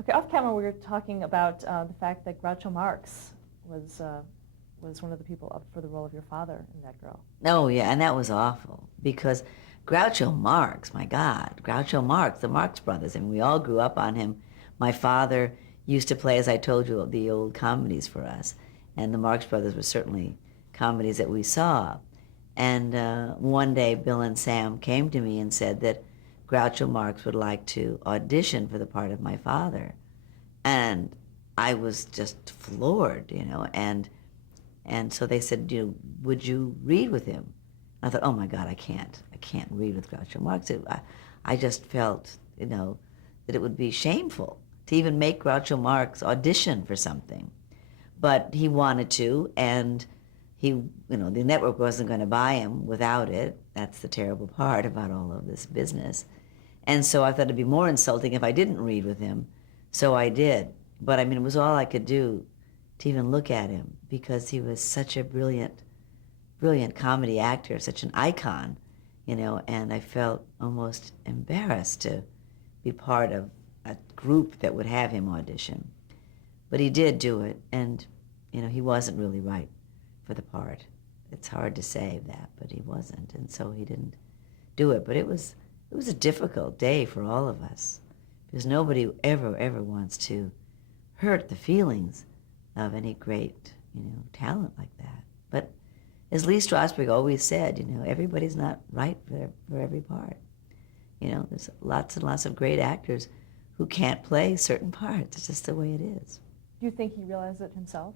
Okay, off camera we were talking about the fact that Groucho Marx was one of the people up for the role of your father in That Girl. Oh, yeah, and that was awful because Groucho Marx, my God, Groucho Marx, the Marx Brothers, and we all grew up on him. My father used to play, as I told you, the old comedies for us, and the Marx Brothers were certainly comedies that we saw. And one day, Bill and Sam came to me and said that Groucho Marx would like to audition for the part of my father. And I was just floored, and so they said, would you read with him? I thought, oh my God, I can't read with Groucho Marx. I just felt, that it would be shameful to even make Groucho Marx audition for something. But he wanted to, and the network wasn't going to buy him without it. That's the terrible part about all of this business. And so I thought it'd be more insulting if I didn't read with him. So I did. But I mean, it was all I could do to even look at him because he was such a brilliant comedy actor, such an icon, and I felt almost embarrassed to be part of a group that would have him audition. But he did do it, and, he wasn't really right for the part. It's hard to say that, but he wasn't, and so he didn't do it. But it was a difficult day for all of us because nobody ever wants to hurt the feelings of any great, talent like that. But as Lee Strasberg always said, everybody's not right for every part. There's lots and lots of great actors who can't play certain parts. It's just the way it is. Do you think he realized it himself?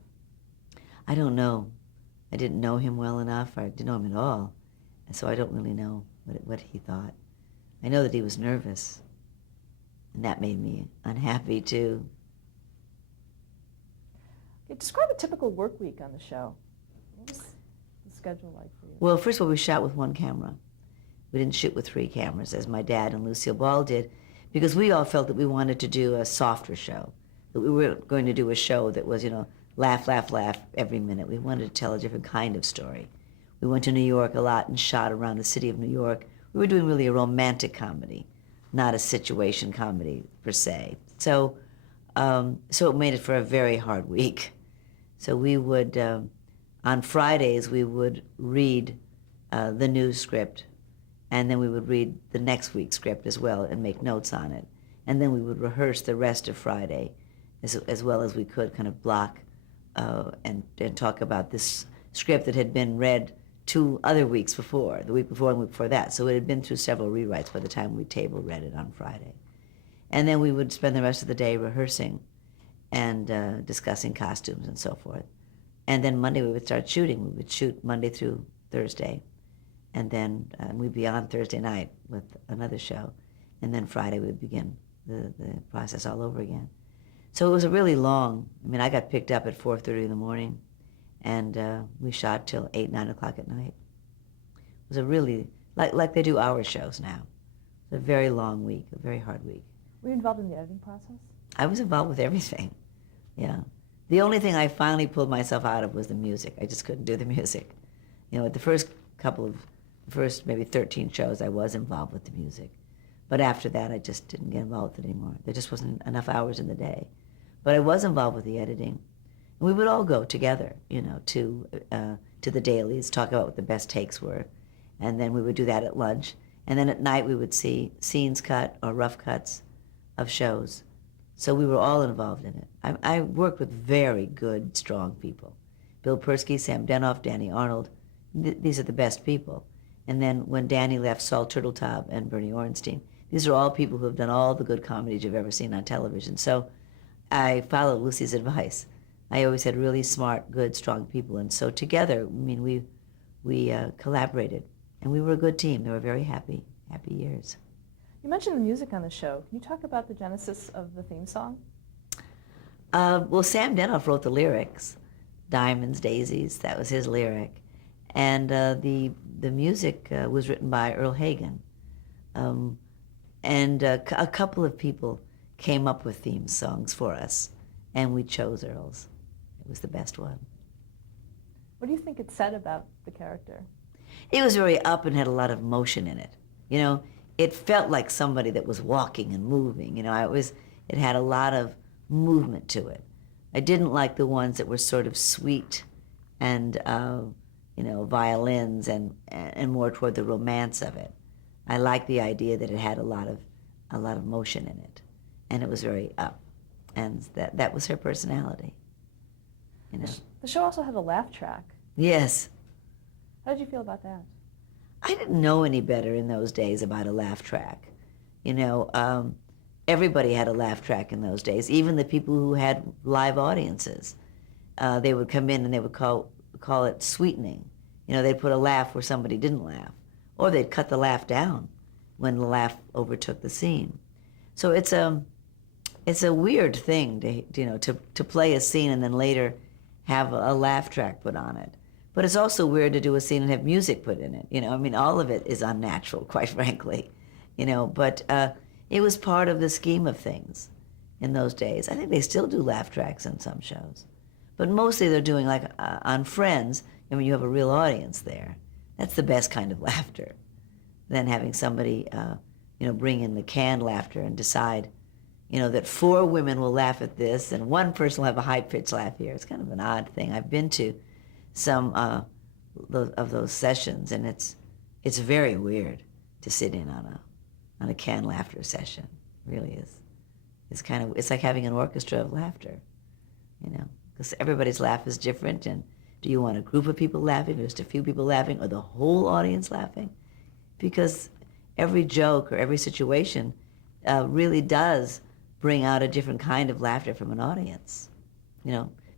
I don't know. I didn't know him well enough. I didn't know him at all. And so I don't really know what he thought. I know that he was nervous, and that made me unhappy too. Okay, describe a typical work week on the show. What was the schedule like for you? Well, first of all, we shot with one camera. We didn't shoot with 3 cameras, as my dad and Lucille Ball did, because we all felt that we wanted to do a softer show, that we were going to do a show that was, laugh, laugh, laugh every minute. We wanted to tell a different kind of story. We went to New York a lot and shot around the city of New York. We were doing really a romantic comedy, not a situation comedy per se. So it made it for a very hard week. So we would, on Fridays, we would read the news script, and then we would read the next week's script as well and make notes on it. And then we would rehearse the rest of Friday as well as we could, kind of block and talk about this script that had been read 2 other weeks before, the week before and the week before that. So it had been through several rewrites by the time we table read it on Friday. And then we would spend the rest of the day rehearsing and discussing costumes and so forth. And then Monday we would start shooting. We would shoot Monday through Thursday. And then we'd be on Thursday night with another show. And then Friday we'd begin the process all over again. So it was a really long, I got picked up at 4:30 in the morning, and we shot till 8, 9 o'clock at night. It was a really, like they do our shows now. It was a very long week, a very hard week. Were you involved in the editing process? I was involved with everything, yeah. The only thing I finally pulled myself out of was the music. I just couldn't do the music. At the first maybe 13 shows, I was involved with the music. But after that, I just didn't get involved with it anymore. There just wasn't enough hours in the day. But I was involved with the editing. And we would all go together, to the dailies, talk about what the best takes were. And then we would do that at lunch. And then at night, we would see scenes cut or rough cuts of shows. So we were all involved in it. I worked with very good, strong people. Bill Persky, Sam Denoff, Danny Arnold. These are the best people. And then when Danny left, Saul Turteltaub and Bernie Orenstein. These are all people who have done all the good comedies you've ever seen on television. So I followed Lucy's advice. I always had really smart, good, strong people. And so together, we collaborated. And we were a good team. They were very happy years. You mentioned the music on the show. Can you talk about the genesis of the theme song? Well, Sam Denoff wrote the lyrics. Diamonds, Daisies, that was his lyric. And the music was written by Earl Hagen. And a couple of people came up with theme songs for us, and we chose Earl's. It was the best one. What do you think it said about the character? It was very up and had a lot of motion in it. It felt like somebody that was walking and moving. It had a lot of movement to it. I didn't like the ones that were sort of sweet and violins and more toward the romance of it. I liked the idea that it had a lot of motion in it, and it was very up, and that was her personality. The show also had a laugh track. Yes. How did you feel about that? I didn't know any better in those days about a laugh track. Everybody had a laugh track in those days, even the people who had live audiences. They would come in and they would call it sweetening. They'd put a laugh where somebody didn't laugh, or they'd cut the laugh down when the laugh overtook the scene. So it's a weird thing to play a scene and then later have a laugh track put on it. But it's also weird to do a scene and have music put in it. All of it is unnatural, quite frankly. But it was part of the scheme of things in those days. I think they still do laugh tracks in some shows. But mostly they're doing, like on Friends, you have a real audience there. That's the best kind of laughter than having somebody, bring in the canned laughter and decide, that 4 women will laugh at this and 1 person will have a high-pitched laugh here. It's kind of an odd thing. I've been to some of those sessions, and it's very weird to sit in on a canned laughter session. It really is. It's like having an orchestra of laughter, because everybody's laugh is different. And do you want a group of people laughing, or just a few people laughing, or the whole audience laughing? Because every joke or every situation really does bring out a different kind of laughter from an audience.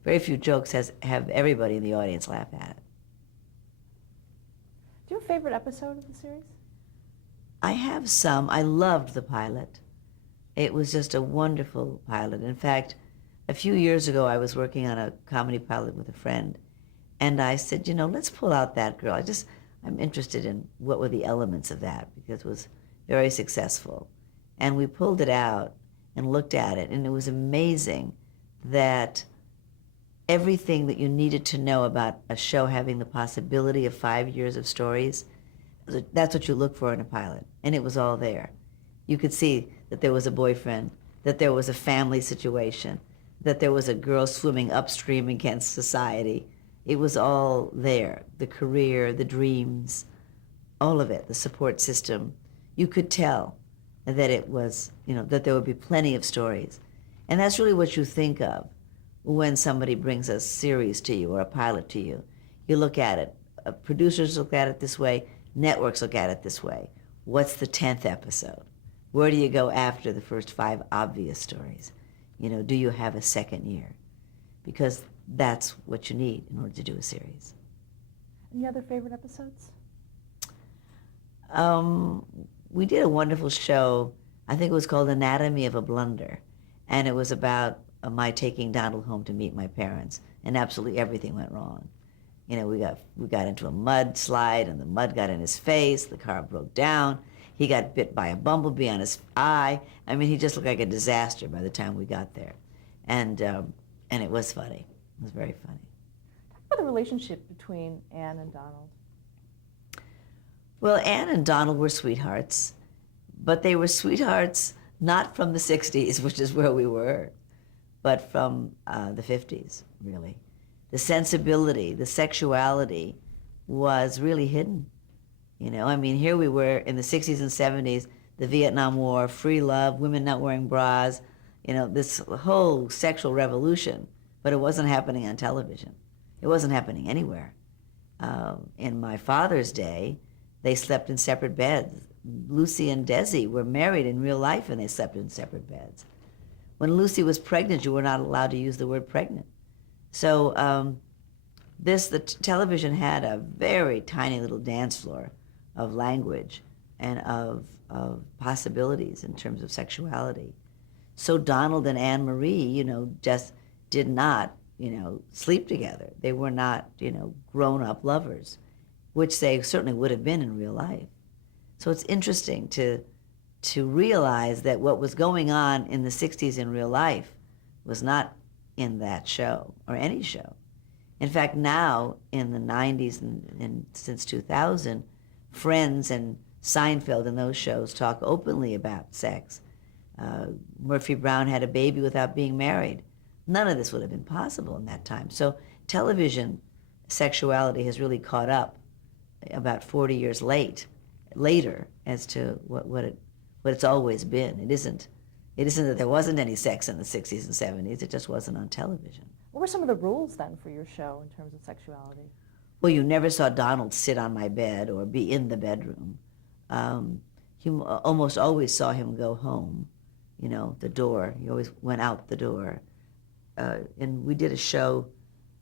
Very few jokes have everybody in the audience laugh at it. Do you have a favorite episode of the series? I have some. I loved the pilot. It was just a wonderful pilot. In fact, a few years ago, I was working on a comedy pilot with a friend, and I said, let's pull out that girl. I'm interested in what were the elements of that, because it was very successful. And we pulled it out and looked at it, and it was amazing that everything that you needed to know about a show having the possibility of 5 years of stories, that's what you look for in a pilot. And it was all there. You could see that there was a boyfriend, that there was a family situation, that there was a girl swimming upstream against society. It was all there. The career, the dreams, all of it, the support system. You could tell that it was, that there would be plenty of stories. And that's really what you think of when somebody brings a series to you or a pilot to you. You look at it. Producers look at it this way. Networks look at it this way. What's the 10th episode? Where do you go after the first 5 obvious stories? Do you have a second year? Because that's what you need in order to do a series. Any other favorite episodes? We did a wonderful show. I think it was called Anatomy of a Blunder. And it was about my taking Donald home to meet my parents. And absolutely everything went wrong. We got into a mudslide, and the mud got in his face. The car broke down. He got bit by a bumblebee on his eye. He just looked like a disaster by the time we got there. And it was funny. It was very funny. Talk about the relationship between Anne and Donald. Well, Anne and Donald were sweethearts, but they were sweethearts not from the 60s, which is where we were, but from the 50s, really. The sensibility, the sexuality was really hidden. Here we were in the 60s and 70s, the Vietnam War, free love, women not wearing bras, this whole sexual revolution, but it wasn't happening on television. It wasn't happening anywhere. In my father's day, they slept in separate beds. Lucy and Desi were married in real life, and they slept in separate beds. When Lucy was pregnant, you were not allowed to use the word pregnant. So television had a very tiny little dance floor of language and of possibilities in terms of sexuality. So Donald and Anne Marie, just did not, sleep together. They were not, grown-up lovers, which they certainly would have been in real life. So it's interesting to realize that what was going on in the 60s in real life was not in that show or any show. In fact, now in the 90s and since 2000, Friends and Seinfeld and those shows talk openly about sex. Murphy Brown had a baby without being married. None of this would have been possible in that time. So television sexuality has really caught up about 40 years later as to what it's always been. It isn't that there wasn't any sex in the 60s and 70s. It just wasn't on television. What were some of the rules then for your show in terms of sexuality? Well, you never saw Donald sit on my bed or be in the bedroom. You almost always saw him go home, the door. He always went out the door. And we did a show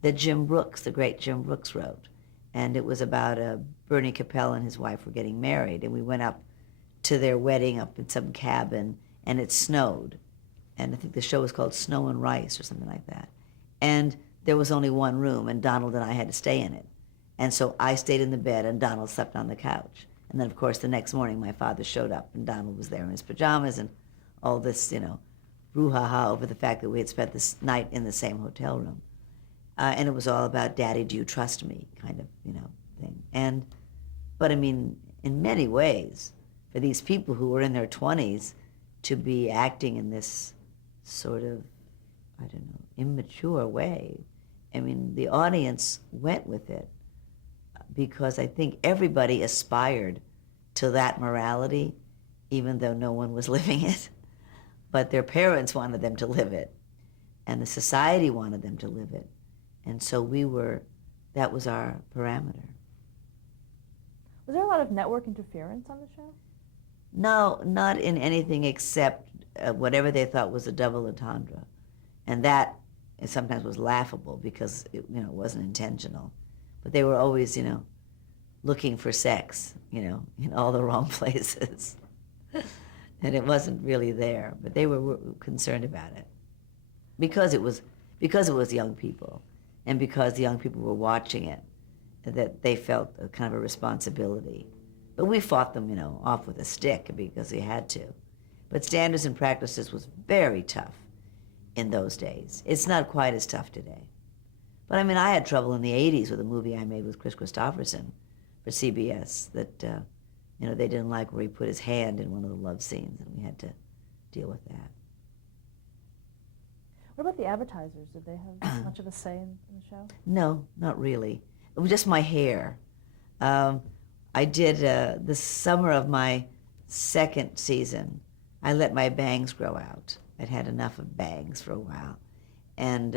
that the great Jim Brooks wrote. And it was about Bernie Capel and his wife were getting married. And we went up to their wedding up in some cabin, and it snowed. And I think the show was called Snow and Rice or something like that. And there was only one room, and Donald and I had to stay in it. And so I stayed in the bed, and Donald slept on the couch. And then, of course, the next morning, my father showed up, and Donald was there in his pajamas, and all this, brouhaha over the fact that we had spent this night in the same hotel room. And it was all about, Daddy, do you trust me, kind of, thing. But I mean, in many ways, for these people who were in their 20s to be acting in this sort of, immature way, I mean, the audience went with it because I think everybody aspired to that morality, even though no one was living it. But their parents wanted them to live it, and the society wanted them to live it. And so that was our parameter. Was there a lot of network interference on the show? No, not in anything except whatever they thought was a double entendre. And that sometimes was laughable because it wasn't intentional. But they were always, looking for sex, in all the wrong places. And it wasn't really there, but they were concerned about it. Because it was young people, and because the young people were watching it, that they felt a kind of a responsibility. But we fought them, off with a stick because we had to. But standards and practices was very tough in those days. It's not quite as tough today. But I mean, I had trouble in the 80s with a movie I made with Chris Christopherson for CBS that, they didn't like where he put his hand in one of the love scenes, and we had to deal with that. What about the advertisers? Did they have much of a say in the show? No, not really. It was just my hair. I did, the summer of my second season, I let my bangs grow out. I'd had enough of bangs for a while. And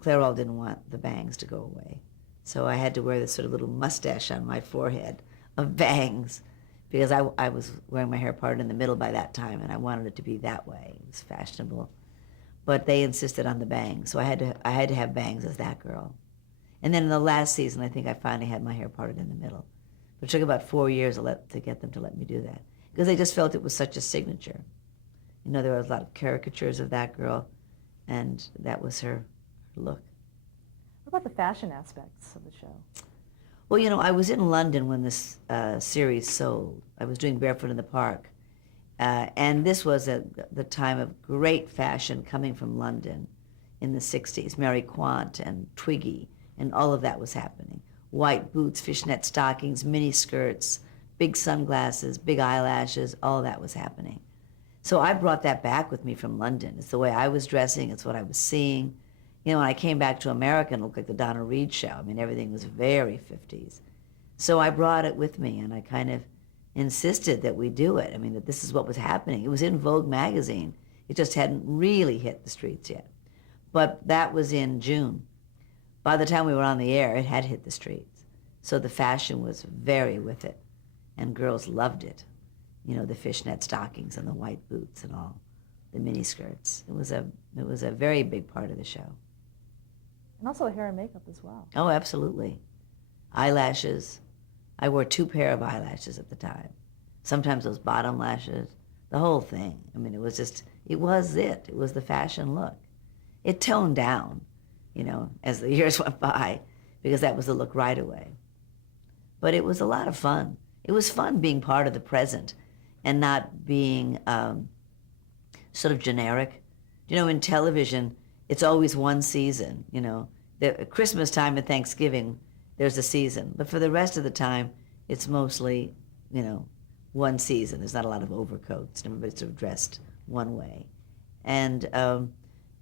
Clairol didn't want the bangs to go away. So I had to wear this sort of little mustache on my forehead of bangs because I was wearing my hair parted in the middle by that time, and I wanted it to be that way. It was fashionable. But they insisted on the bangs, so I had to have bangs as that girl. And then in the last season, I think I finally had my hair parted in the middle. But it took about 4 years to get them to let me do that because they just felt it was such a signature. There was a lot of caricatures of that girl, and that was her look. What about the fashion aspects of the show? Well, I was in London when this series sold. I was doing Barefoot in the Park. And this was the time of great fashion coming from London in the 60s. Mary Quant and Twiggy, and all of that was happening. White boots, fishnet stockings, mini skirts, big sunglasses, big eyelashes, all that was happening. So I brought that back with me from London. It's the way I was dressing. It's what I was seeing. When I came back to America, it looked like the Donna Reed show. I mean, everything was very 50s. So I brought it with me, and I kind of insisted that we do it. I mean, that this is what was happening. It was in Vogue magazine. It just hadn't really hit the streets yet. But that was in June. By the time we were on the air, it had hit the streets. So the fashion was very with it, and girls loved it. The fishnet stockings and the white boots and all, the mini skirts. It was a very big part of the show. And also hair and makeup as well. Oh, absolutely. Eyelashes. I wore 2 pair of eyelashes at the time. Sometimes those bottom lashes, the whole thing. I mean, it was it. It was the fashion look. It toned down, as the years went by, because that was the look right away. But it was a lot of fun. It was fun being part of the present and not being sort of generic. In television, it's always one season, The Christmas time and Thanksgiving, there's a season. But for the rest of the time, it's mostly, one season. There's not a lot of overcoats. Everybody's sort of dressed one way. And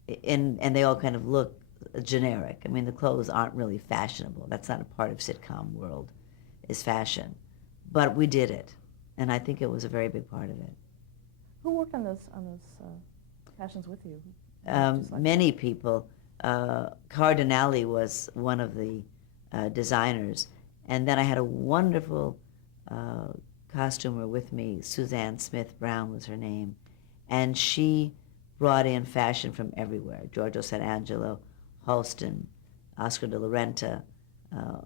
they all kind of look generic. I mean, the clothes aren't really fashionable. That's not a part of sitcom world, is fashion. But we did it, and I think it was a very big part of it. Who worked on those fashions with you? Many people. Cardinale was one of the designers, and then I had a wonderful costumer with me. Suzanne Smith Brown was her name, and she brought in fashion from everywhere. Giorgio Sant'Angelo, Halston, Oscar de la Renta,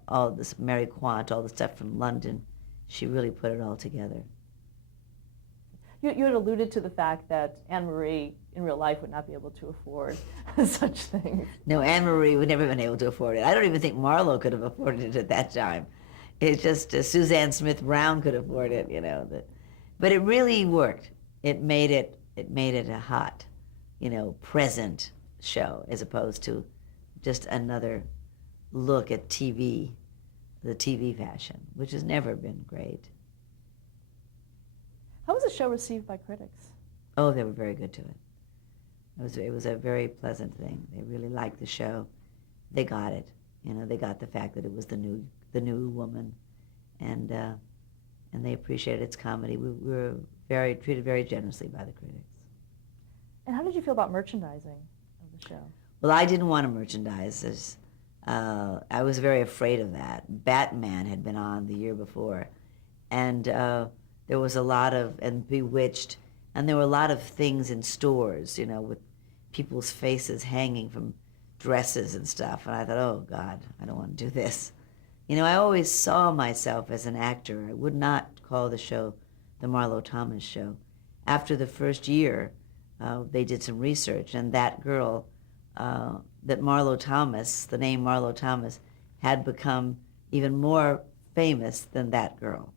all this, Mary Quant, all the stuff from London. She really put it all together. You had alluded to the fact that Anne-Marie in real life would not be able to afford such things. No, Anne-Marie would never have been able to afford it. I don't even think Marlo could have afforded it at that time. It's just Suzanne Smith Brown could afford it, But it really worked. It made it a hot, present show, as opposed to just another look at TV, the TV fashion, which has never been great. How was the show received by critics? Oh, they were very good to it. It was a very pleasant thing. They really liked the show. They got it. They got the fact that it was the new woman, and they appreciated its comedy. We were treated very generously by the critics. And how did you feel about merchandising of the show? Well, I didn't want to merchandise. I was very afraid of that. Batman had been on the year before, and there was a lot of, and Bewitched, and there were a lot of things in stores, with people's faces hanging from dresses and stuff. And I thought, oh, God, I don't want to do this. I always saw myself as an actor. I would not call the show the Marlo Thomas Show. After the first year, they did some research, and that girl, that Marlo Thomas, the name Marlo Thomas, had become even more famous than that girl.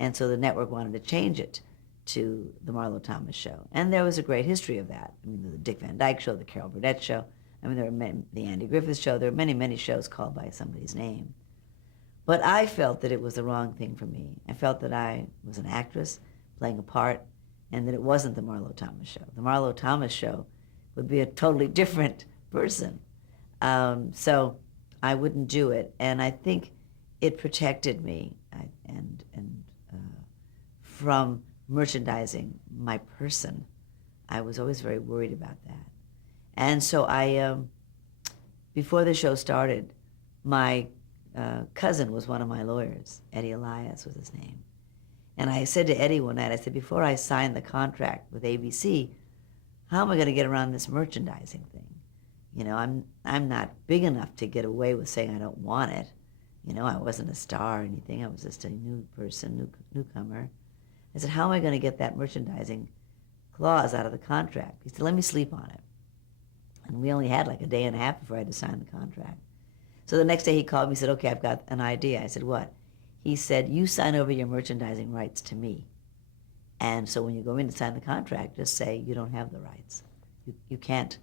And so the network wanted to change it to the Marlo Thomas Show. And there was a great history of that. I mean, the Dick Van Dyke Show, the Carol Burnett Show. I mean, there were the Andy Griffith Show. There were many, many shows called by somebody's name. But I felt that it was the wrong thing for me. I felt that I was an actress playing a part, and that it wasn't the Marlo Thomas Show. The Marlo Thomas Show would be a totally different person. So I wouldn't do it. And I think it protected me from merchandising my person. I was always very worried about that. And so before the show started, my cousin was one of my lawyers. Eddie Elias was his name. And I said to Eddie one night, I said, before I sign the contract with ABC, how am I going to get around this merchandising thing? I'm not big enough to get away with saying I don't want it. I wasn't a star or anything. I was just a new person, newcomer. I said, how am I going to get that merchandising clause out of the contract? He said, let me sleep on it. And we only had like a day and a half before I had to sign the contract. So the next day he called me and said, okay, I've got an idea. I said, what? He said, you sign over your merchandising rights to me. And so when you go in to sign the contract, just say you don't have the rights. You can't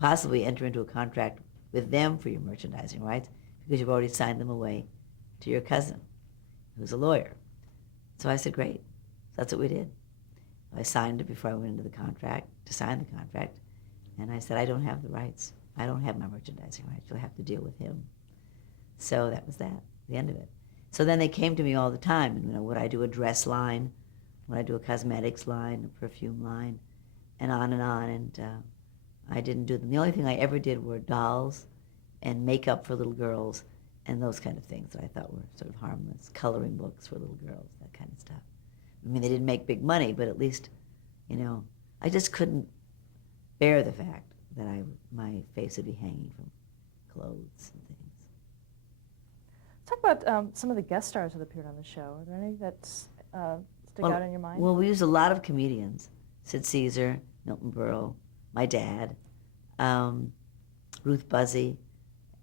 possibly enter into a contract with them for your merchandising rights because you've already signed them away to your cousin, who's a lawyer. So I said, great. So that's what we did. I signed it before I went into the contract, to sign the contract, and I said, I don't have the rights. I don't have my merchandising rights. You'll have to deal with him. So that was that, the end of it. So then they came to me all the time, and would I do a dress line? Would I do a cosmetics line, a perfume line, and I didn't do them. The only thing I ever did were dolls and makeup for little girls and those kind of things that I thought were sort of harmless, coloring books for little girls, that kind of stuff. I mean, they didn't make big money, but at least, I just couldn't bear the fact that my face would be hanging from clothes and things. Talk about some of the guest stars that appeared on the show. Are there any that stick out in your mind? Well, we used a lot of comedians. Sid Caesar, Milton Berle, my dad, Ruth Buzzy,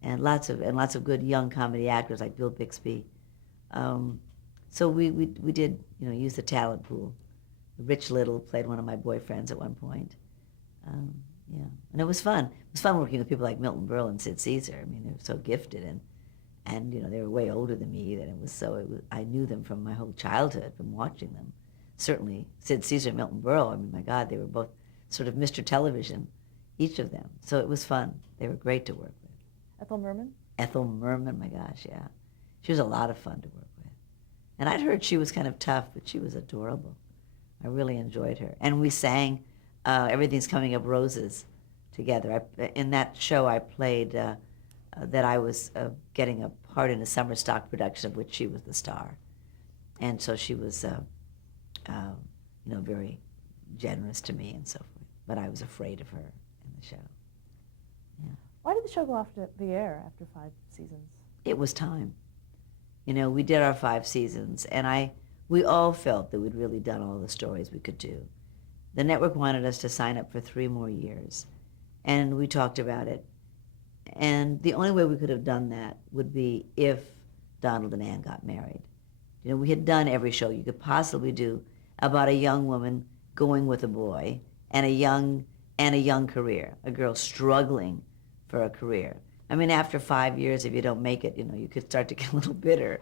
and lots of good young comedy actors like Bill Bixby. So we did use the talent pool. Rich Little played one of my boyfriends at one point. Yeah, and it was fun. It was fun working with people like Milton Berle and Sid Caesar. I mean, they were so gifted, and they were way older than me. That I knew them from my whole childhood from watching them. Certainly, Sid Caesar and Milton Berle. I mean, my God, they were both sort of Mr. Television, each of them. So it was fun. They were great to work with. Ethel Merman? Ethel Merman, my gosh, yeah. She was a lot of fun to work with. And I'd heard she was kind of tough, but she was adorable. I really enjoyed her. And we sang Everything's Coming Up Roses together. In that show, I played that I was getting a part in a summer stock production of which she was the star. And so she was, very generous to me and so forth. But I was afraid of her in the show. Yeah. Why did the show go off the air after 5 seasons? It was time. We did our 5 seasons, and we all felt that we'd really done all the stories we could do. The network wanted us to sign up for 3 more years, and we talked about it. And the only way we could have done that would be if Donald and Ann got married. We had done every show you could possibly do about a young woman going with a boy and a young career, a girl struggling for a career. I mean, after 5 years, if you don't make it, you could start to get a little bitter.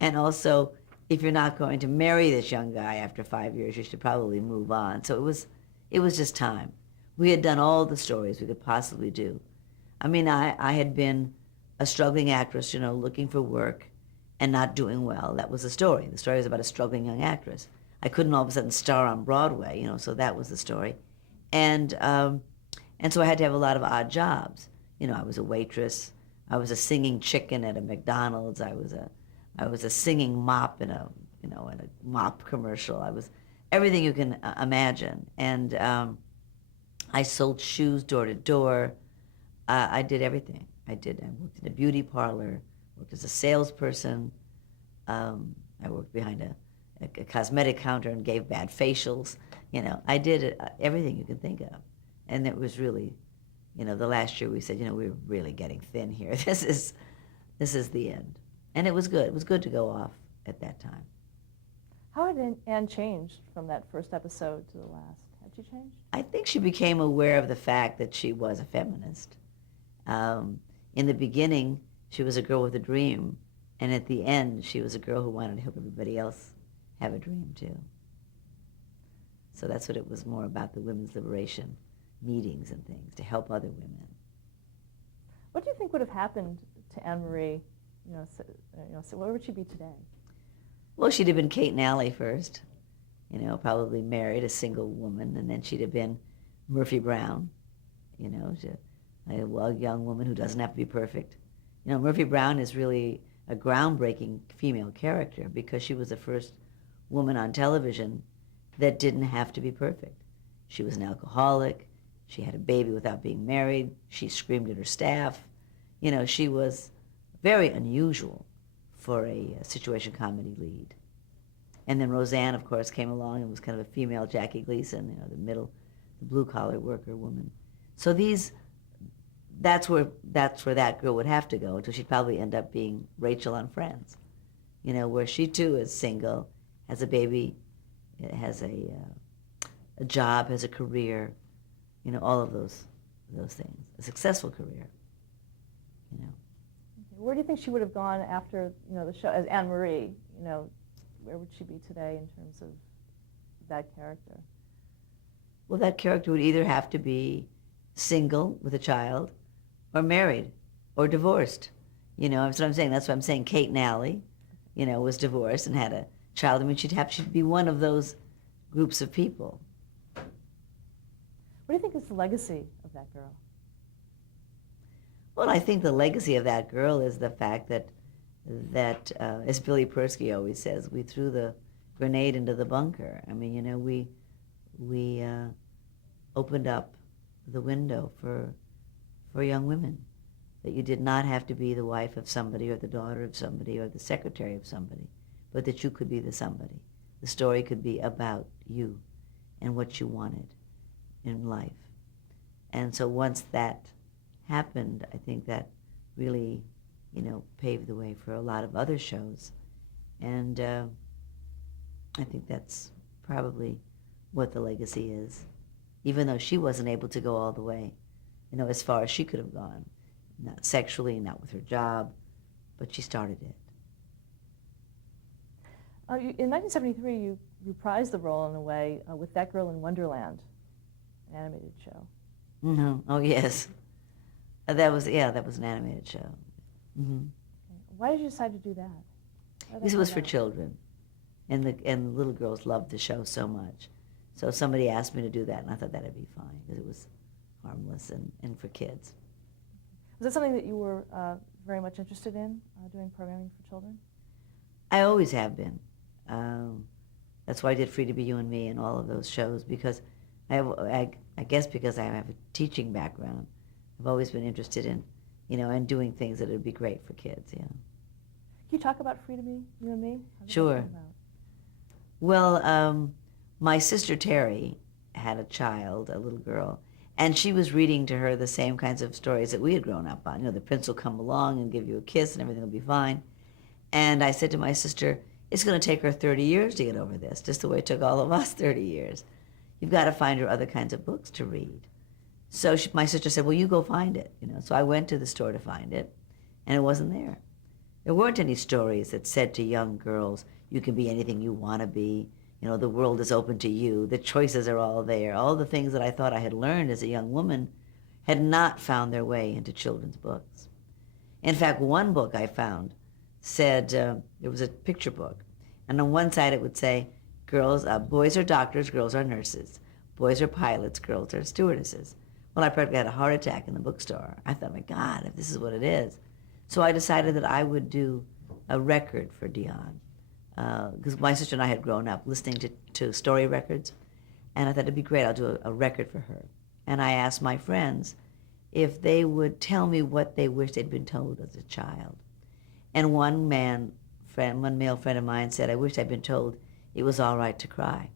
And also, if you're not going to marry this young guy after 5 years, you should probably move on. So it was just time. We had done all the stories we could possibly do. I mean, I had been a struggling actress, looking for work and not doing well. That was the story. The story was about a struggling young actress. I couldn't all of a sudden star on Broadway, so that was the story. And so I had to have a lot of odd jobs. I was a waitress. I was a singing chicken at a McDonald's. I was a singing mop in a mop commercial. I was everything you can imagine. And I sold shoes door to door. I did everything. I worked in a beauty parlor, worked as a salesperson. I worked behind a cosmetic counter and gave bad facials. I did everything you can think of. And it was really, the last year we said, we're really getting thin here. This is the end. And it was good. It was good to go off at that time. How had Anne changed from that first episode to the last? Had she changed? I think she became aware of the fact that she was a feminist. In the beginning, she was a girl with a dream. And at the end, she was a girl who wanted to help everybody else have a dream, too. So that's what it was more about, the women's liberation meetings and things, to help other women. What do you think would have happened to Anne Marie? So where would she be today? Well, she'd have been Kate Nally first, probably married, a single woman, and then she'd have been Murphy Brown, a young woman who doesn't have to be perfect. Murphy Brown is really a groundbreaking female character because she was the first woman on television that didn't have to be perfect. She was an alcoholic. She had a baby without being married. She screamed at her staff. She was very unusual for a situation comedy lead. And then Roseanne, of course, came along and was kind of a female Jackie Gleason, the blue-collar worker woman. So that's where that girl would have to go until she'd probably end up being Rachel on Friends, where she too is single, has a baby, has a job, has a career, all of those things, a successful career, Where do you think she would have gone after, the show as Anne Marie? Where would she be today in terms of that character? Well, that character would either have to be single with a child, or married, or divorced. That's what I'm saying. That's what I'm saying. Kate Nally, was divorced and had a child. I mean, she'd be one of those groups of people. What do you think is the legacy of that girl? Well, I think the legacy of that girl is the fact that as Billy Persky always says, we threw the grenade into the bunker. I mean, we opened up the window for young women, that you did not have to be the wife of somebody or the daughter of somebody or the secretary of somebody, but that you could be the somebody. The story could be about you and what you wanted in life. And so once that happened, I think that really, paved the way for a lot of other shows. And I think that's probably what the legacy is, even though she wasn't able to go all the way, as far as she could have gone. Not sexually, not with her job, but she started it. In 1973, you reprised the role in a way with That Girl in Wonderland. an animated show. Mm-hmm. Oh, yes. That was an animated show. Mm-hmm. Okay. Why did you decide to do that? Why did that This come was for about? children, and the little girls loved the show so much. So somebody asked me to do that, and I thought that'd be fine because it was harmless and for kids. Was that something that you were very much interested in, doing programming for children? I always have been. That's why I did Free to Be You and Me and all of those shows because I guess because I have a teaching background, I've always been interested in, and doing things that would be great for kids. Can you talk about Free to Be You and Me? How did that Sure. come about? Well, my sister Terry had a child, a little girl, and she was reading to her the same kinds of stories that we had grown up on. The prince will come along and give you a kiss and everything will be fine. And I said to my sister, it's going to take her 30 years to get over this, just the way it took all of us 30 years. You've got to find her other kinds of books to read. So my sister said, well, you go find it. So I went to the store to find it, and it wasn't there. There weren't any stories that said to young girls, you can be anything you want to be. The world is open to you. The choices are all there. All the things that I thought I had learned as a young woman had not found their way into children's books. In fact, one book I found said, it was a picture book, and on one side it would say, boys are doctors, girls are nurses. Boys are pilots, girls are stewardesses. Well, I practically had a heart attack in the bookstore. I thought, my God, if this is what it is. So I decided that I would do a record for Dion, because my sister and I had grown up listening to story records, and I thought it'd be great, I'll do a record for her. And I asked my friends if they would tell me what they wished they'd been told as a child. And one male friend of mine said, I wished I'd been told it was all right to cry.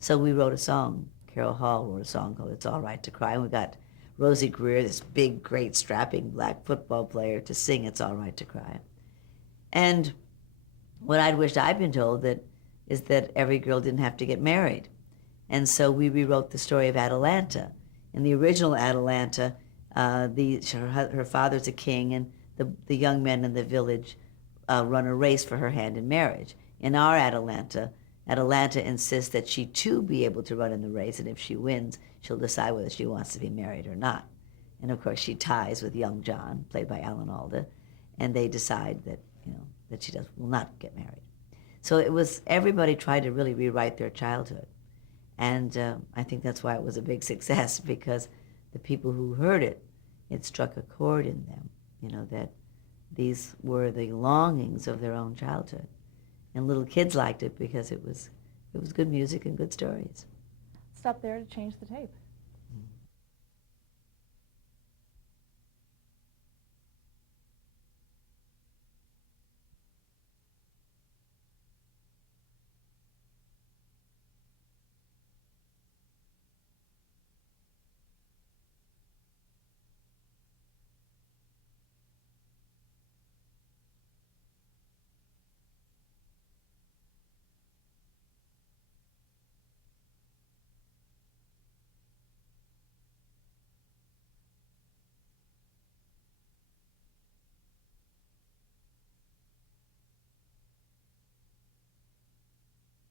So we wrote a song. Carol Hall wrote a song called It's All Right to Cry, and we got Rosie Greer, this big, great, strapping black football player, to sing It's All Right to Cry. And what I'd wished I'd been told is that every girl didn't have to get married. And so we rewrote the story of Atalanta. In the original Atalanta, her father's a king, and the young men in the village run a race for her hand in marriage. In our Atalanta insists that she too be able to run in the race, and if she wins, she'll decide whether she wants to be married or not. And of course, she ties with young John, played by Alan Alda, and they decide that that she will not get married. So everybody tried to really rewrite their childhood, and I think that's why it was a big success, because the people who heard it struck a chord in them. That these were the longings of their own childhood. And little kids liked it because it was good music and good stories. Stop there to change the tape.